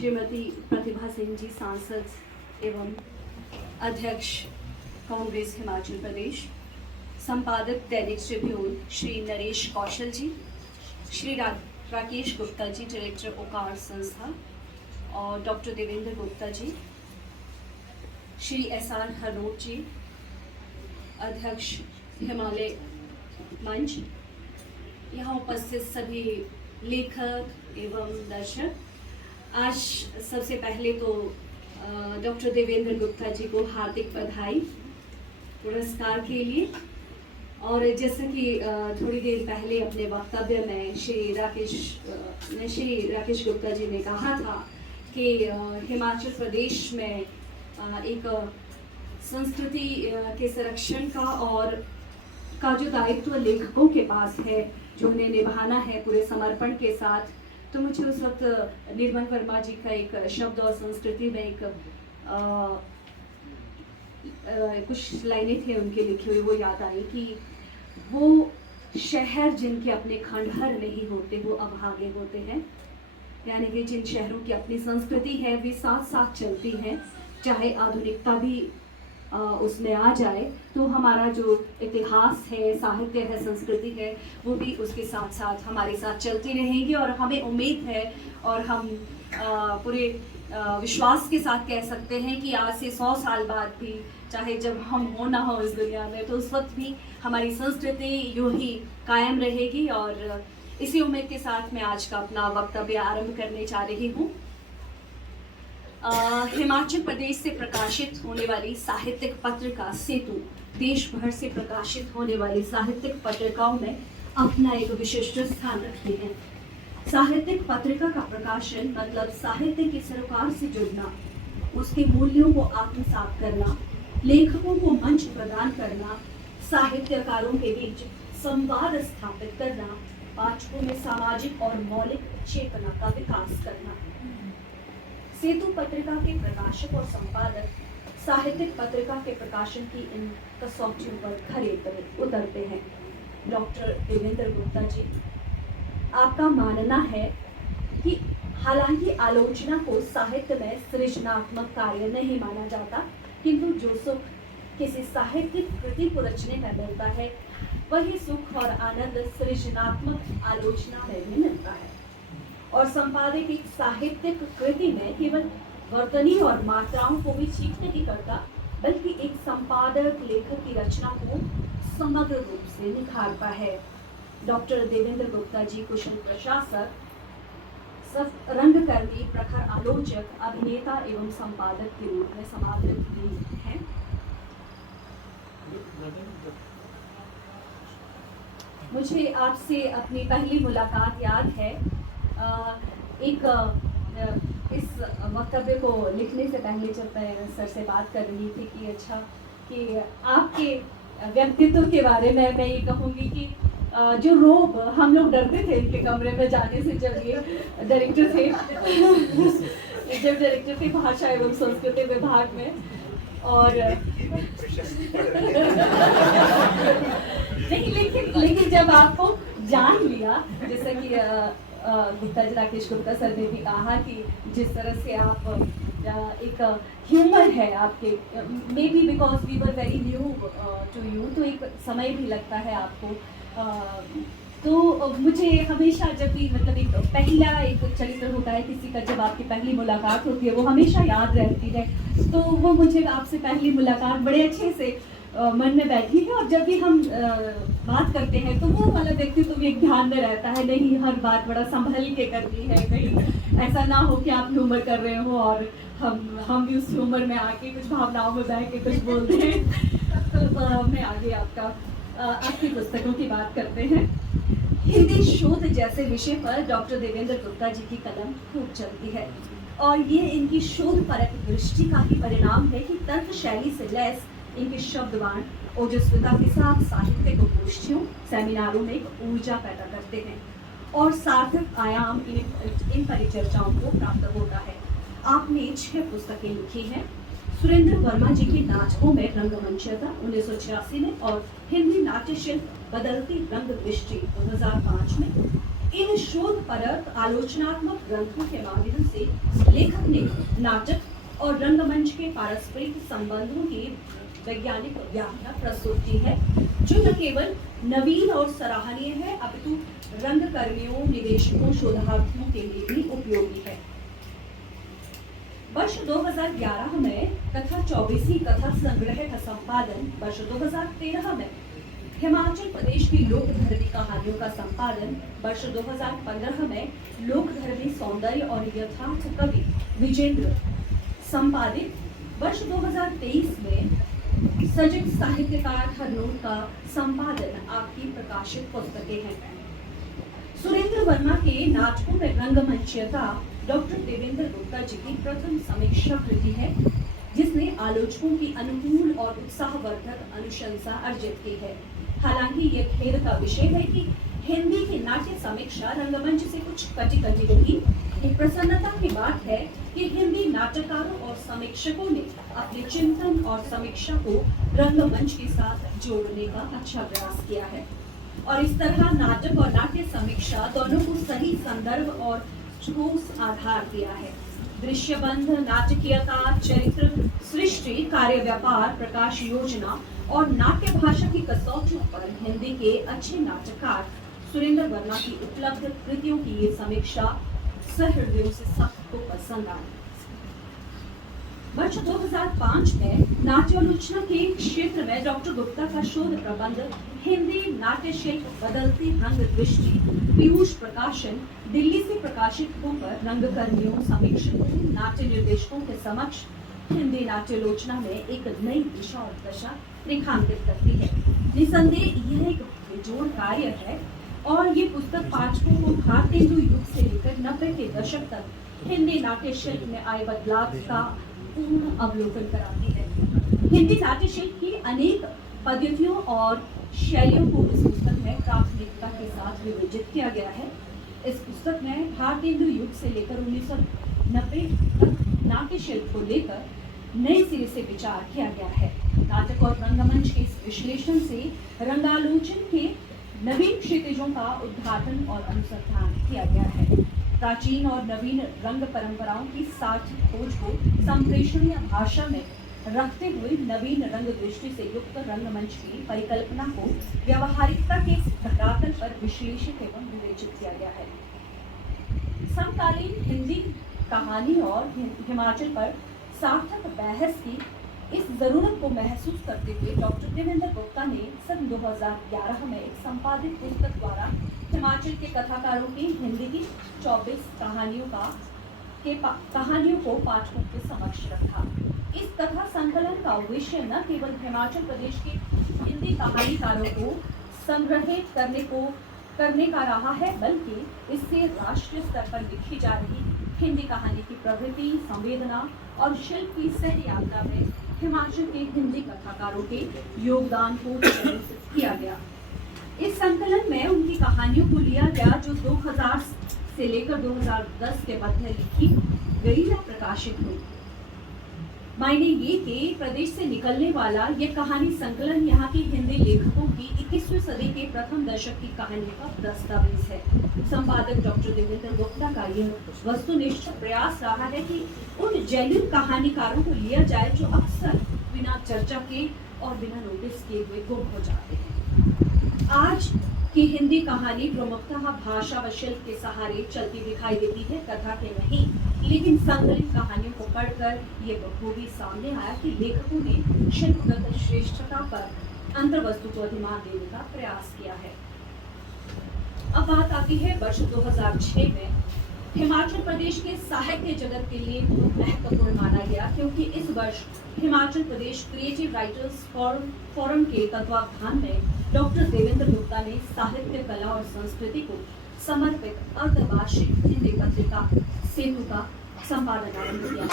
श्रीमती प्रतिभा सिंह जी सांसद एवं अध्यक्ष कांग्रेस हिमाचल प्रदेश, संपादक दैनिक ट्रिब्यून श्री नरेश कौशल जी, श्री राकेश गुप्ता जी डायरेक्टर ओकार संस्था और डॉक्टर देवेंद्र गुप्ता जी, श्री SR हरनोट जी अध्यक्ष हिमालय मंच, यहाँ उपस्थित सभी लेखक एवं दर्शक, आज सबसे पहले तो डॉक्टर देवेंद्र गुप्ता जी को हार्दिक बधाई पुरस्कार के लिए। और जैसा कि थोड़ी देर पहले अपने वक्तव्य में श्री राकेश गुप्ता जी ने कहा था कि हिमाचल प्रदेश में एक संस्कृति के संरक्षण का जो दायित्व लेखकों के पास है, जो उन्हें निभाना है पूरे समर्पण के साथ, तो मुझे उस वक्त निर्मल वर्मा जी का एक शब्द और संस्कृति में एक कुछ लाइनें थे उनके लिखे हुए, वो याद आई कि वो शहर जिनके अपने खंडहर नहीं होते वो अभागे होते हैं। यानी कि जिन शहरों की अपनी संस्कृति है वे साथ साथ चलती हैं, चाहे आधुनिकता भी उसमें आ जाए, तो हमारा जो इतिहास है, साहित्य है, संस्कृति है, वो भी उसके साथ साथ हमारे साथ चलती रहेंगी। और हमें उम्मीद है और हम पूरे विश्वास के साथ कह सकते हैं कि आज से 100 साल बाद भी, चाहे जब हम हो ना हो इस दुनिया में, तो उस वक्त भी हमारी संस्कृति यूं ही कायम रहेगी। और इसी उम्मीद के साथ मैं आज का अपना वक्तव्य आरंभ करने जा रही हूँ। हिमाचल प्रदेश से प्रकाशित होने वाली साहित्यिक पत्रिका सेतु देश भर से प्रकाशित होने वाली साहित्यिक पत्रिकाओं में अपना एक विशिष्ट स्थान रखती है। साहित्यिक पत्रिका का प्रकाशन मतलब साहित्य के सरोकार से जुड़ना, उसके मूल्यों को आत्मसात करना, लेखकों को मंच प्रदान करना, साहित्यकारों के बीच संवाद स्थापित करना, पाठकों में सामाजिक और मौलिक चेतना का विकास करना। सेतु पत्रिका के प्रकाशक और संपादक साहित्यिक पत्रिका के प्रकाशन की इन कसौटियों पर खरे उतरते हैं। डॉक्टर देवेंद्र गुप्ता जी, आपका मानना है कि हालांकि आलोचना को साहित्य में सृजनात्मक कार्य नहीं माना जाता, किंतु जो सुख किसी साहित्यिक कृति को रचने में मिलता है, वही सुख और आनंद सृजनात्मक आलोचना में भी मिलता है। और संपादक एक साहित्यिक कृति में केवल वर्तनी और मात्राओं को भी ठीक नहीं करता, बल्कि एक संपादक लेखक की रचना को समग्र रूप से निखारता है। डॉक्टर देवेंद्र गुप्ता जी कुशल प्रशासक, रंगकर्मी, प्रखर आलोचक, अभिनेता एवं संपादक के रूप में समादृत भी हैं। मुझे आपसे अपनी पहली मुलाकात याद है। इस वक्तव्य को लिखने से पहले जब मैं सर से बात कर रही थी कि अच्छा कि आपके व्यक्तित्व के बारे में मैं ये कहूँगी कि जो रोब हम लोग डरते थे इनके कमरे में जाने से, जब ये डायरेक्टर थे जब डायरेक्टर थे भाषा एवं संस्कृति विभाग में, और नहीं लेकिन जब आपको जान लिया, जैसा कि गुप्ता जी, राकेश गुप्ता सर ने भी कहा कि जिस तरह से आप एक ह्यूमर है आपके, maybe because we were very new to you, तो एक समय भी लगता है आपको। तो मुझे हमेशा जब भी मतलब एक पहला एक चरित्र होता है किसी का, जब आपकी पहली मुलाकात होती है, वो हमेशा याद रहती है। तो वो मुझे आपसे पहली मुलाकात बड़े अच्छे से मन में बैठी है। और जब भी हम बात करते हैं तो वो वाला व्यक्ति तो भी एक ध्यान में रहता है, नहीं हर बात बड़ा संभल के करनी है, कहीं ऐसा ना हो कि आप ह्यूमर कर रहे हो और हम भी उस ह्यूमर में आके कुछ भावनाओं में बह के कुछ बोल दें। तो मैं आगे आपकी पुस्तकों की बात करते हैं। हिंदी शोध जैसे विषय पर डॉक्टर देवेंद्र गुप्ता जी की कलम खूब चलती है, और ये इनकी शोध परक दृष्टि का ही परिणाम है कि तर्क शैली से लैस इनके शब्दवान ओजस्विता के साथ साहित्य को गोष्ठियों, सेमिनारों में एक ऊर्जा पैदा करते हैं और सार्थक आयाम इन परिचर्चाओं को प्राप्त होता है। आपने 6 पुस्तकें लिखी हैं। सुरेंद्र वर्मा जी की नाटकों में रंगमंचयता 1986 में और हिंदी नाट्य शिल्प बदलती रंग दृष्टि 2005 में। इन शोध परक आलोचनात्मक ग्रंथों के माध्यम से लेखक ने नाटक और रंगमंच के पारस्परिक संबंधों की वैज्ञानिक व्याख्या प्रस्तुत की है, जो न केवल नवीन और सराहनीय है अपितु रंगकर्मियों, निवेशकों, शोधार्थियों के लिए भी उपयोगी है। वर्ष 2011 में कथा 24वीं कथा संग्रह का संपादन, वर्ष 2013 में हिमाचल प्रदेश की लोकधर्मी कहानियों का संपादन, वर्ष 2015 में लोकधर्मी सौंदर्य और यथार्थ कवि विजेंद्र संपादित, वर्ष 2023 में सजग साहित्यकार हरनोट का संपादन आपकी प्रकाशित पुस्तकें हैं। सुरेंद्र वर्मा के नाटकों में रंगमंचीयता डॉक्टर देवेंद्र गुप्ता जी की प्रथम समीक्षा कृति है, जिसने आलोचकों की अनुकूल और उत्साहवर्धक अनुशंसा अर्जित की है। हालांकि यह खेद का विषय है कि हिंदी की नाट्य समीक्षा रंगमंच से कुछ कटी रही। एक प्रसन्नता की बात है कि हिंदी नाटककारों और समीक्षकों ने अपने चिंतन और समीक्षा को रंगमंच के साथ जोड़ने का अच्छा प्रयास किया है और इस तरह नाटक और नाट्य समीक्षा दोनों को सही संदर्भ और ठोस आधार दिया है। दृश्यबंध, नाटकीयता, चरित्र सृष्टि, कार्य व्यापार, प्रकाश योजना और नाट्य भाषा की कसौटियों पर हिंदी के अच्छे नाटककार सुरेंद्र वर्मा की उपलब्ध कृतियों की ये समीक्षा सहृदयों से सबको पसंद आई। वर्ष 2005 में नाट्यालोचना के क्षेत्र में डॉक्टर गुप्ता का शोध प्रबंध हिंदी नाट्य शिल्प बदलती रंग दृष्टि पीयूष प्रकाशन दिल्ली से प्रकाशित होकर रंगकर्मियों, समीक्षकों, नाट्य निर्देशकों के समक्ष हिंदी नाट्यालोचना में एक नई दिशा और दशा रेखांकित करती है। निसंदेह यह एक बेजोड़ कार्य है और ये पुस्तक पाठकों को भारतेंदु युग से लेकर 90 के दशक तक हिंदी नाट्य शिल्प में आए बदलाव का पूर्ण अवलोकन कराती है। हिंदी नाट्य शिल्प की अनेक पद्धतियों और शैलियों को इस पुस्तक में प्राथमिकता के साथ विवेचित किया गया है। इस पुस्तक में भारतेंदु युग से लेकर 1990 तक नाट्य शिल्प को लेकर नए सिरे से विचार किया गया है। नाटक और रंगमंच के इस विश्लेषण से रंगालोचन के नवीन क्षितिजों का उद्घाटन और अनुसंधान किया गया है। प्राचीन और नवीन रंग परंपराओं की सार्थक खोज को संप्रेषणीय भाषा में रखते हुए नवीन रंग दृष्टि से युक्त रंगमंच की परिकल्पना को व्यावहारिकता के धरातल पर विश्लेषित एवं विवेचित किया गया है। समकालीन हिंदी कहानी और हिमाचल पर सार्थक बहस की इस जरूरत को महसूस करते हुए डॉक्टर देवेंद्र गुप्ता ने सन 2011 में एक संपादित पुस्तक द्वारा हिमाचल के कथाकारों की हिंदी की 24 कहानियों को पाठकों के समक्ष रखा। इस कथा संकलन का उद्देश्य न केवल हिमाचल प्रदेश के हिंदी कहानीकारों को संग्रहित करने का रहा है, बल्कि इससे राष्ट्रीय स्तर पर लिखी जा रही हिंदी कहानी की प्रवृत्ति, संवेदना और शिल्प की सह यात्रा में हिमाचल के हिंदी कथाकारों के योगदान को प्रदर्शित किया गया। इस संकलन में उनकी कहानियों को लिया गया जो 2000 से लेकर 2010 के मध्य लिखी गई या प्रकाशित हुई। मायने ये कि प्रदेश से निकलने वाला ये कहानी संकलन यहाँ के हिंदी लेखकों की 21वीं सदी के प्रथम दशक की कहानी का दस्तावेज है। संपादक डॉक्टर देवेंद्र गुप्ता का यह वस्तुनिष्ठ प्रयास रहा है कि उन जैनिक कहानीकारों को लिया जाए जो अक्सर बिना चर्चा के और बिना नोटिस किए हुए गुम हो जाते हैं। आज की हिंदी कहानी प्रमुखतः भाषा व शिल्प के सहारे चलती दिखाई देती है, कथा के नहीं। लेकिन संकलित कहानियों को पढ़कर ये बखूबी सामने आया कि लेखकों ने शिल्पगत श्रेष्ठता पर अंतर्वस्तु को अधिमान देने का प्रयास किया है। अब बात आती है वर्ष 2006 में हिमाचल प्रदेश के साहित्य जगत के लिए बहुत महत्वपूर्ण माना गया, क्योंकि इस वर्ष Himachal Pradesh creative writers forum के तत्वावधान में डॉक्टर देवेंद्र गुप्ता ने साहित्य, कला और संस्कृति को समर्पित अर्धवार्षिक हिंदी पत्रिका सेतु का संपादन आरंभ किया।